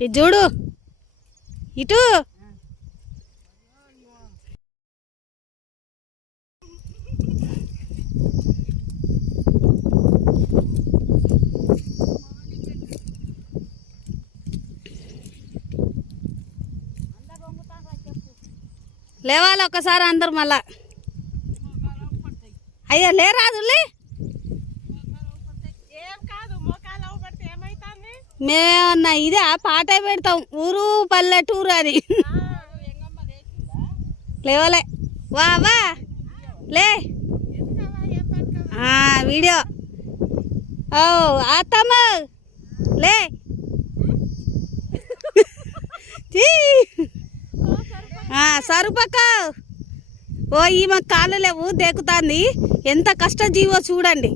ఇది చూడు ఇటు లేవాలి ఒకసారి అందరు మళ్ళా అయ్యో లేరాదులే మేమన్నా ఇదే పాట పెడతాం ఊరు పల్లెటూరు అని లేవలే వా వా లే వీడియో ఓ అత్తమ్మ లే సరుపక్క ఓ ఈమె కాళ్ళు లేవు దేకుతాంది ఎంత కష్ట జీవో చూడండి